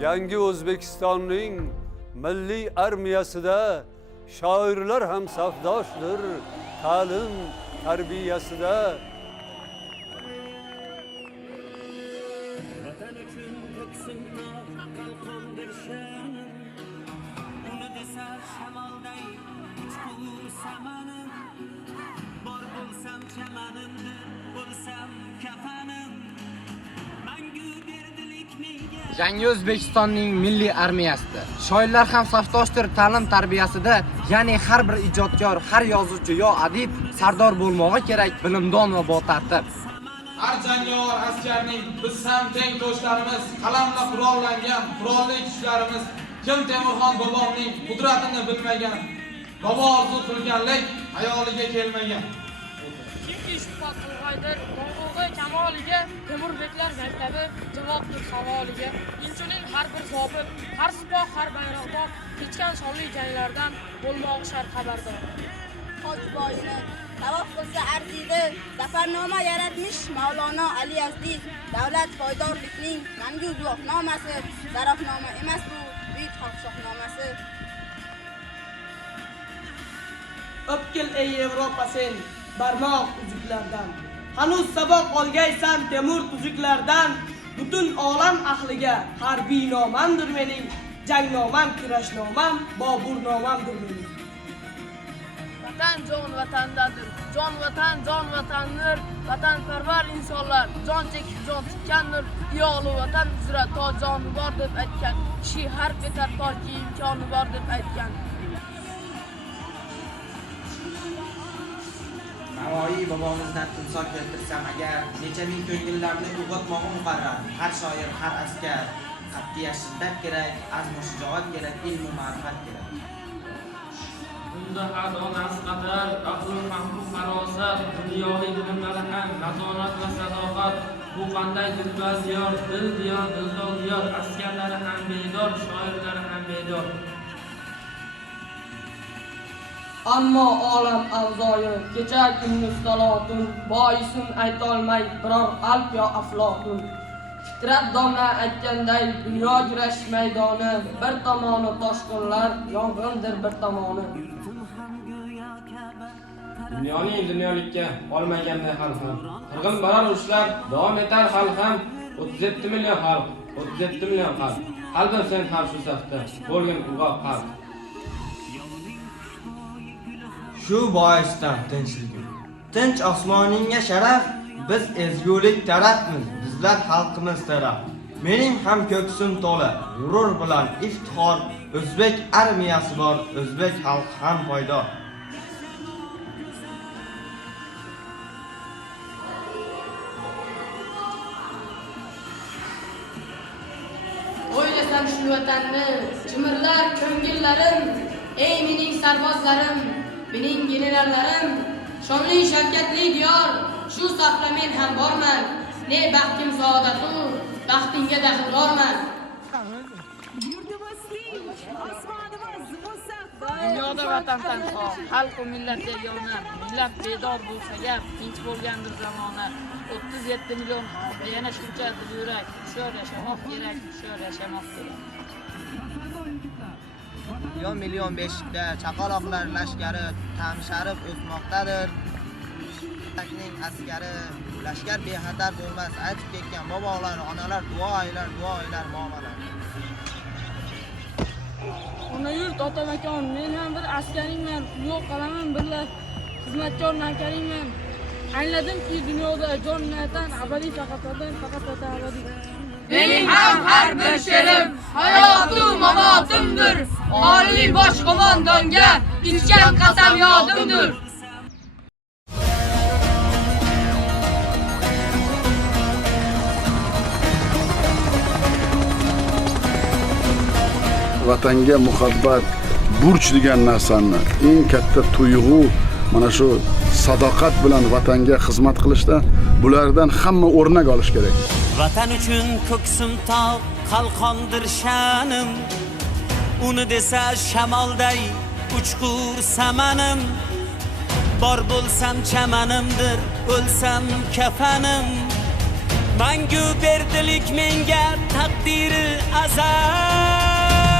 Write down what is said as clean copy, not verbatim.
yangi O'zbekistonning milliy armiyasida shoirlar ham safdoshdir, ta'lim tarbiyasida. Vatan uchun ko'ksimni qalqondir sha'nim, uni desa shamolday uchqur samanim, bor bo'lsam chamanimdir, bo'lsam kafanim, mangu berdilik menga. Yangi O'zbekistonning milliy armiyasida shoirlar ham safdoshdir ta'lim tarbiyasida, ya'ni har bir ijodkor, har yozuvchi yo adib sardor bo'lmog'i kerak, bilimdon va botartib. Har jangovar askarning biz ham teng do'stlarimiz, qalamla qurollangan qurolli kuchlarimiz, Kim Temurxon bobomning qudratini bilmagan, bobo orzu qilganlik hayoliga kelmagan. Kimki shubhat qilg'aydir, to'g'ri kamoliga, Temurbeklar maktabi javobdir savoliga. Inchuning har bir zobit, har sipoh, har bayroqdor kechgan sonli janglardan bo'lmog'i shart xabardor. Hojiboyni tavof qilsa arziydi, zafarnoma yaratmish Mavlono Ali Yazdi. Davlat foydorlikning mangu guvohnomasi, zarafnoma emas bu, buyuk xalq shohnomasi. O'pkil ey Yevropa sen, barmoq uzuklardan. Hanuz saboq olgaysan Temur tuzuklardan. Butun olam ahliga harbiy nomamdir mening, jangnomam, kurashnomam, Boburnomamdir mening. Vatan jon vatandadir, jon vatan jon vatandir, vatanparvar insonlar jon chekib jon tikkandir. Iyoli vatan uzra to joni bor deb aytgan, kishi harb etar toki imkoni bor deb aytgan. Navoiy bobomizdan timsol keltirsam agar, necha ming ko'ngillarni uyg'otmog'i muqarrar. Har shoir, har askar qat'iy shiddat kerak, azm va shijoat kerak, ilm va ma'rifat kerak. Bunda adolati qadar, aql fahmu farosat, dunyoviy bilimlari ham mazonat va sadoqat. Bu qanday dilbaz diyor, dil diyor, dildor diyor, askarlari ham bedor, shoirlari ham bedor. Ammo olam avzoyi kecha kunduz salotun, boisin aytolmay biror alp yo aflotun. Fitrat domla aytganday dunyo kurash maydoni, bir tomoni toshqinlar, yong'indir bir tomoni. Dunyoning dunyolikka olmaganday xalq ham. Qirg'in barar urushlar davom etar xalq ham. 37 million xalq, 37 million xalq. Qalbim sen ham shu safda, bo'lgin uyg'oq xalq. Shu boisdan tinchligim, tinch osmoningga sharaf, biz ezgulik tarafmiz, bizlar xalqimiz taraf. Mening ham ko'ksim to'la, g'urur bilan iftixor, o'zbek armiyasi bor, o'zbek xalqi ham poydor. O'ylasam shu vatanni, chimirlar ko'ngillarim, ey mening sarbozlarim, mening generallarim, shonli shavkatli diyor, shu safda men ham borman, ne baxtim saodatu, baxtingga daxldorman. Dunyoda vatan tanho, xalq va millat yagona, millat bedor bo'lsa gap, tinch bo'lgandir zamona. 37 million yana shuncha yurak, shu yashamoq kerak, shu yashamoq kerak. Million beshikda chaqaloqlar lashkari tamsharib o'smoqdadir. Takning askari lashkar bexatar bo'lmas, aytib ketgan bobolar, onalar duo aylar muomalar. Ona yurt ota makon, men ham bir askaringman, yo'q qalaman birlar, xizmatkor navkaringman. Angladimki dunyoda jonnatan abadiy faqat vatan abadiy. Mening ham har bir she'rim hayotim mamotimdir. Oliy bosh qo'mondonga ichgan qasam yodimdir. Vatanga muhabbat, burch degan narsani eng katta tuyg'u mana shu sadoqat bilan vatanga xizmat qilishda bulardan hamma o'rnak olish kerak. Vatan uchun ko'ksim tog' qalqondir sha'nim, uni desa shamolday uchqur samanim, bor bo'lsam chamanimdir, o'lsam kafanim, mangu berdilik menga taqdiri azal.